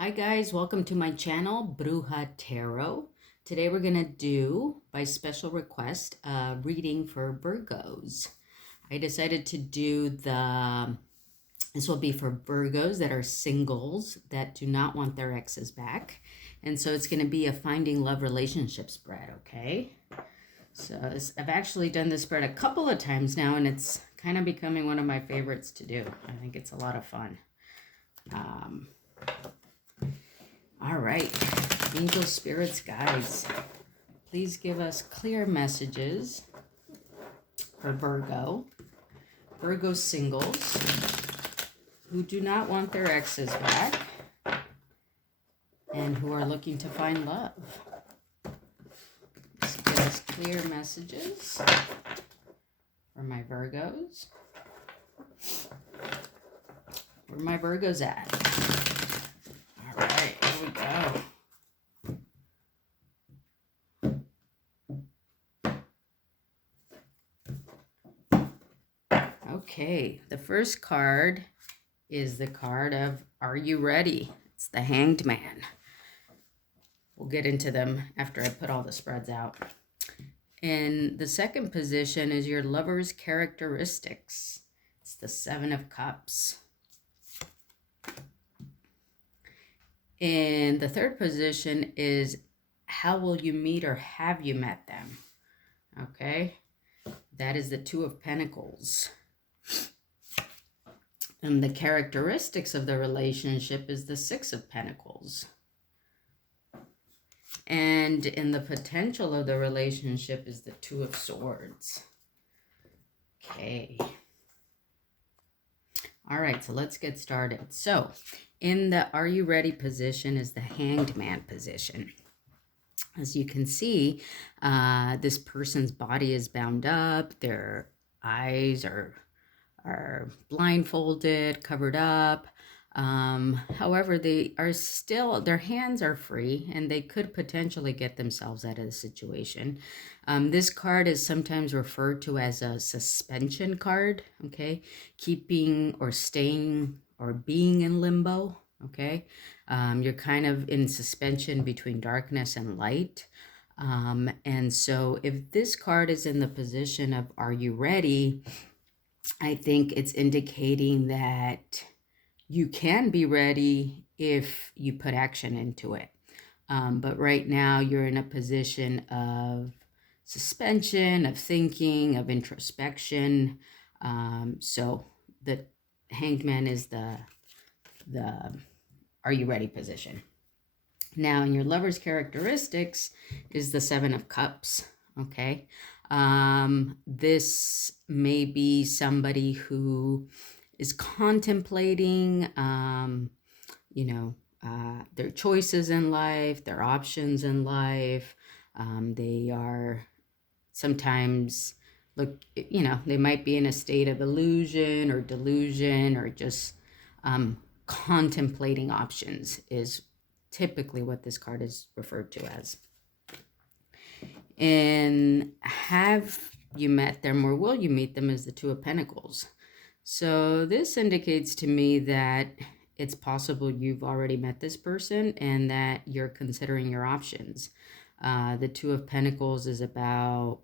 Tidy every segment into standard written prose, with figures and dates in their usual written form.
Hi guys, welcome to my channel, Bruja Tarot. Today we're going to do, by special request, a reading for Virgos. I decided to do this will be for Virgos that are singles that do not want their exes back. And so it's going to be a finding love relationship spread, okay? So I've actually done this spread a couple of times now, and it's kind of becoming one of my favorites to do. I think it's a lot of fun. All right, angel spirits, guides, please give us clear messages for Virgo singles who do not want their exes back and who are looking to find love. Please give us clear messages for my Virgos. Where are my Virgos at? All right, here we go. Okay, the first card is the card of Are You Ready? It's the Hanged Man. We'll get into them after I put all the spreads out. In the second position is your lover's characteristics. It's the Seven of Cups. In the third position is how will you meet or have you met them? Okay, that is the Two of Pentacles. And the characteristics of the relationship is the Six of Pentacles. And in the potential of the relationship is the Two of Swords. Okay. All right, so let's get started. So in the Are You Ready position is the Hanged Man position. As you can see, this person's body is bound up. Their eyes are blindfolded, covered up. However, they are still, their hands are free and they could potentially get themselves out of the situation. This card is sometimes referred to as a suspension card, okay? Keeping or staying or being in limbo, okay? You're kind of in suspension between darkness and light. And so if this card is in the position of Are You Ready? I think it's indicating that you can be ready if you put action into it. But right now you're in a position of suspension, of thinking, of introspection. So the Hanged Man is the Are You Ready position. Now in your lover's characteristics is the Seven of Cups, okay? This may be somebody who is contemplating, their choices in life, their options in life. They are sometimes, they might be in a state of illusion or delusion or just contemplating options is typically what this card is referred to as. And have you met them or will you meet them is the Two of Pentacles. So this indicates to me that it's possible you've already met this person and that you're considering your options. The Two of Pentacles is about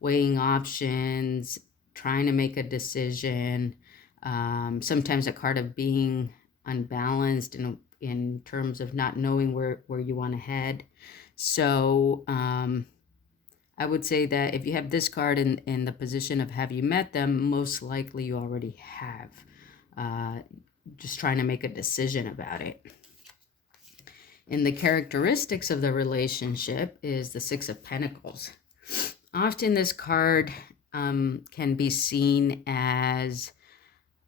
weighing options, trying to make a decision, sometimes a card of being unbalanced in terms of not knowing where you want to head. So I would say that if you have this card in the position of have you met them, most likely you already have. Just trying to make a decision about it. In the characteristics of the relationship is the Six of Pentacles. Often this card can be seen as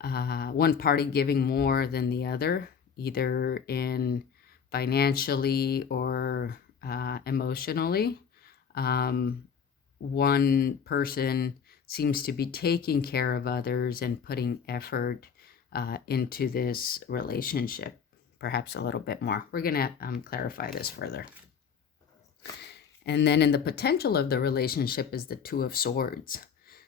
one party giving more than the other, either in financially or emotionally. One person seems to be taking care of others and putting effort into this relationship, perhaps a little bit more. We're going to clarify this further. And then in the potential of the relationship is the Two of Swords.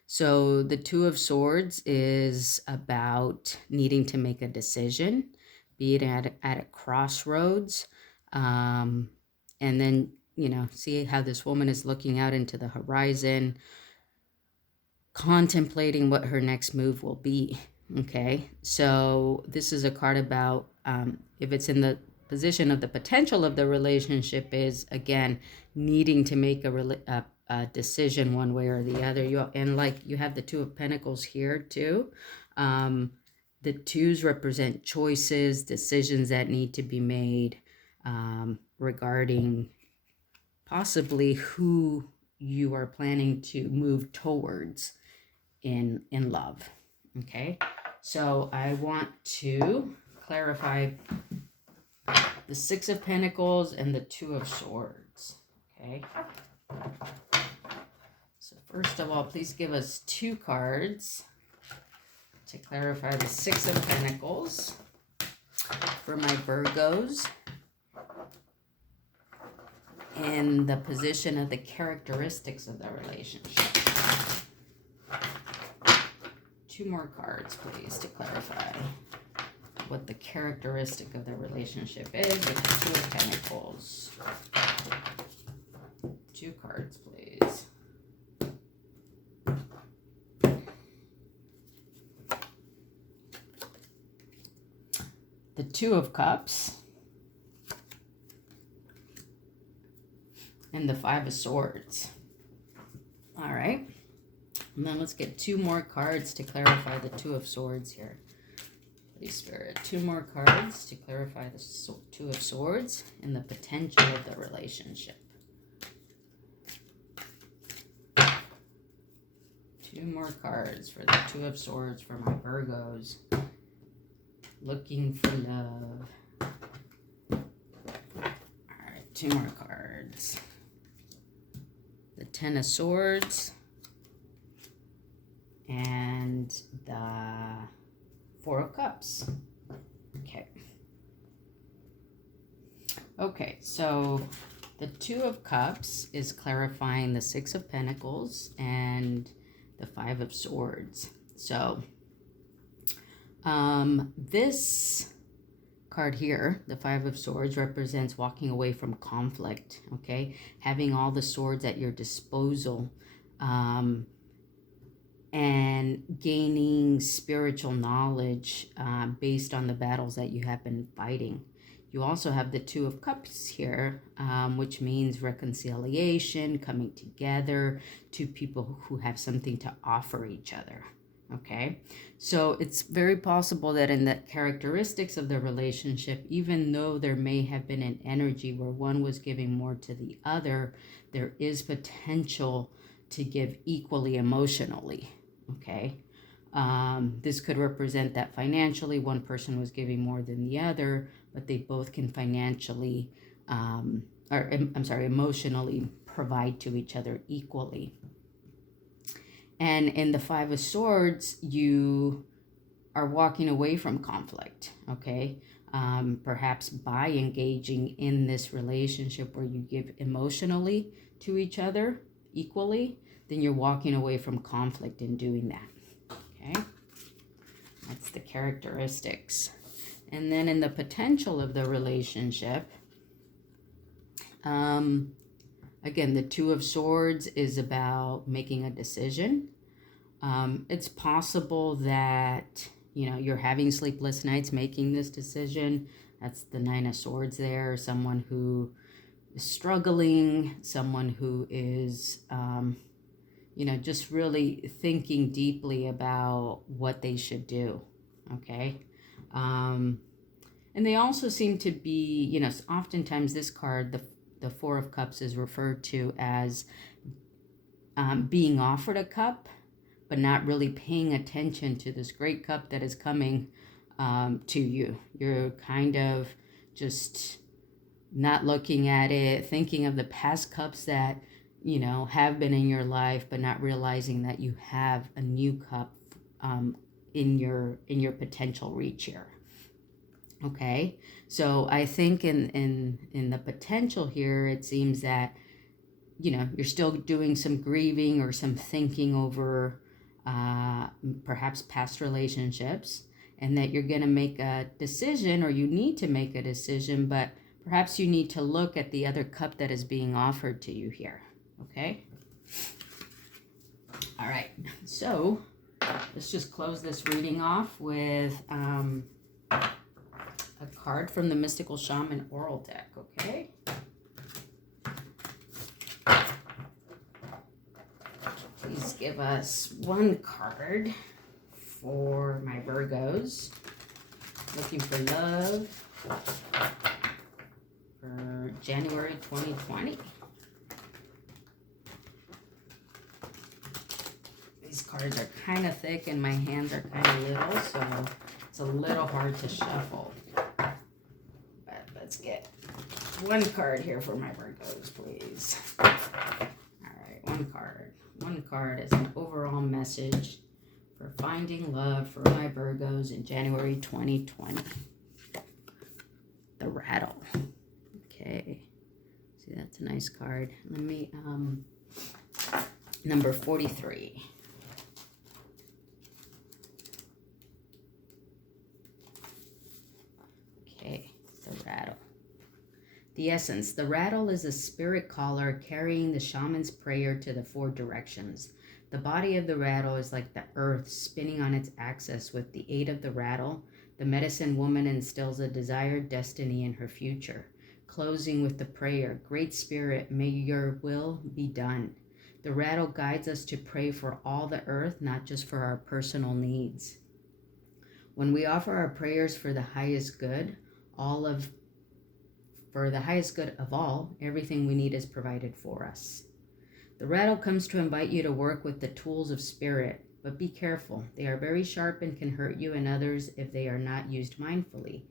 So the Two of Swords is about needing to make a decision, be it at a crossroads. And then, see how this woman is looking out into the horizon, contemplating what her next move will be. Okay, so this is a card about if it's in the position of the potential of the relationship is, again, needing to make a decision one way or the other. You have the Two of Pentacles here too. The twos represent choices, decisions that need to be made regarding possibly who you are planning to move towards in love. Okay, so I want to clarify the Six of Pentacles and the Two of Swords. Okay, so first of all, please give us 2 cards to clarify the Six of Pentacles for my Virgos and the position of the characteristics of the relationship. 2 more cards, please, to clarify what the characteristic of the relationship is with the Two of Pentacles. 2 cards, please. The Two of Cups and the Five of Swords. All right. And then let's get 2 more cards to clarify the Two of Swords here. Please, Spirit, 2 more cards to clarify the Two of Swords and the potential of the relationship. 2 more cards for the Two of Swords for my Virgos looking for love. All right, 2 more cards. The Ten of Swords and the Four of Cups. Okay, so the Two of Cups is clarifying the Six of Pentacles and the Five of Swords. So this card here, the Five of Swords, represents walking away from conflict, okay? Having all the swords at your disposal, and gaining spiritual knowledge based on the battles that you have been fighting. You also have the Two of Cups here, which means reconciliation, coming together, 2 people who have something to offer each other. Okay, so it's very possible that in the characteristics of the relationship, even though there may have been an energy where one was giving more to the other, there is potential to give equally emotionally. Okay, this could represent that financially one person was giving more than the other, but they both can financially, emotionally provide to each other equally. And in the Five of Swords, you are walking away from conflict, okay? Perhaps by engaging in this relationship where you give emotionally to each other equally, then you're walking away from conflict in doing that, okay? That's the characteristics. And then in the potential of the relationship, again, the Two of Swords is about making a decision. It's possible that, you're having sleepless nights making this decision. That's the Nine of Swords there. Someone who is struggling, someone who is, just really thinking deeply about what they should do, okay? And they also seem to be, oftentimes this card, the Four of Cups, is referred to as being offered a cup, but not really paying attention to this great cup that is coming to you. You're kind of just not looking at it, thinking of the past cups that, have been in your life, but not realizing that you have a new cup in your potential reach here. Okay, so I think in the potential here, it seems that, you're still doing some grieving or some thinking over perhaps past relationships. and that you're going to make a decision, or you need to make a decision, but perhaps you need to look at the other cup that is being offered to you here. Okay? All right. So let's just close this reading off with a card from the Mystical Shaman Oral deck. Okay? Please give us one card for my Virgos looking for love for January 2020. These cards are kind of thick and my hands are kind of little, so it's a little hard to shuffle. But let's get one card here for my Virgos, please. All right, one card. One card is an overall message for finding love for my Virgos in January 2020. The Rattle. Okay. See, that's a nice card. Let me, number 43. Okay, the Rattle. The essence. The rattle is a spirit caller carrying the shaman's prayer to the 4 directions. The body of the rattle is like the earth spinning on its axis. With the aid of the rattle, the medicine woman instills a desired destiny in her future. Closing with the prayer, Great Spirit, may your will be done. The rattle guides us to pray for all the earth, not just for our personal needs. When we offer our prayers for the highest good, for the highest good of all, everything we need is provided for us. The rattle comes to invite you to work with the tools of spirit, but be careful. They are very sharp and can hurt you and others if they are not used mindfully.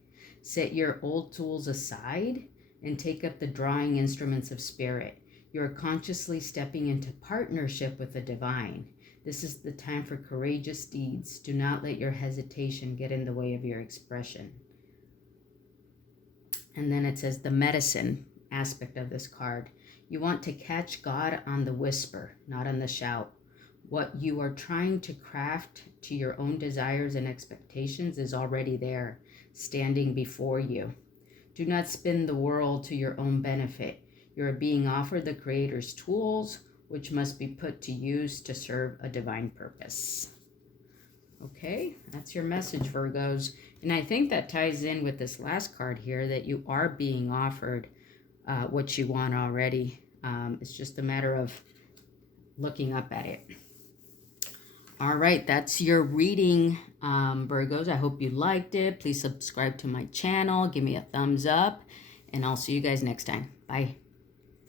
Set your old tools aside and take up the drawing instruments of spirit. You are consciously stepping into partnership with the divine. This is the time for courageous deeds. Do not let your hesitation get in the way of your expression. And then it says the medicine aspect of this card. You want to catch God on the whisper, not on the shout. What you are trying to craft to your own desires and expectations is already there, standing before you. Do not spin the world to your own benefit. You are being offered the Creator's tools, which must be put to use to serve a divine purpose. Okay, that's your message, Virgos. And I think that ties in with this last card here, that you are being offered what you want already. It's just a matter of looking up at it. All right, that's your reading, Virgos. I hope you liked it. Please subscribe to my channel. Give me a thumbs up. And I'll see you guys next time. Bye.